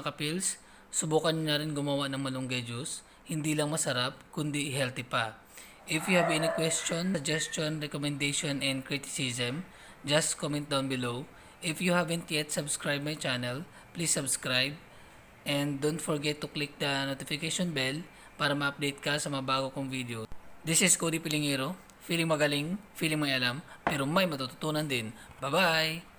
mga kapils, subukan nyo na rin gumawa ng malunggay juice. Hindi lang masarap, kundi healthy pa. If you have any question, suggestion, recommendation, and criticism, just comment down below. If you haven't yet subscribed my channel, please subscribe. And don't forget to click the notification bell para ma-update ka sa mga bago kong video. This is Cody Pilingero. Feeling magaling, feeling may alam, pero may matututunan din. Bye-bye!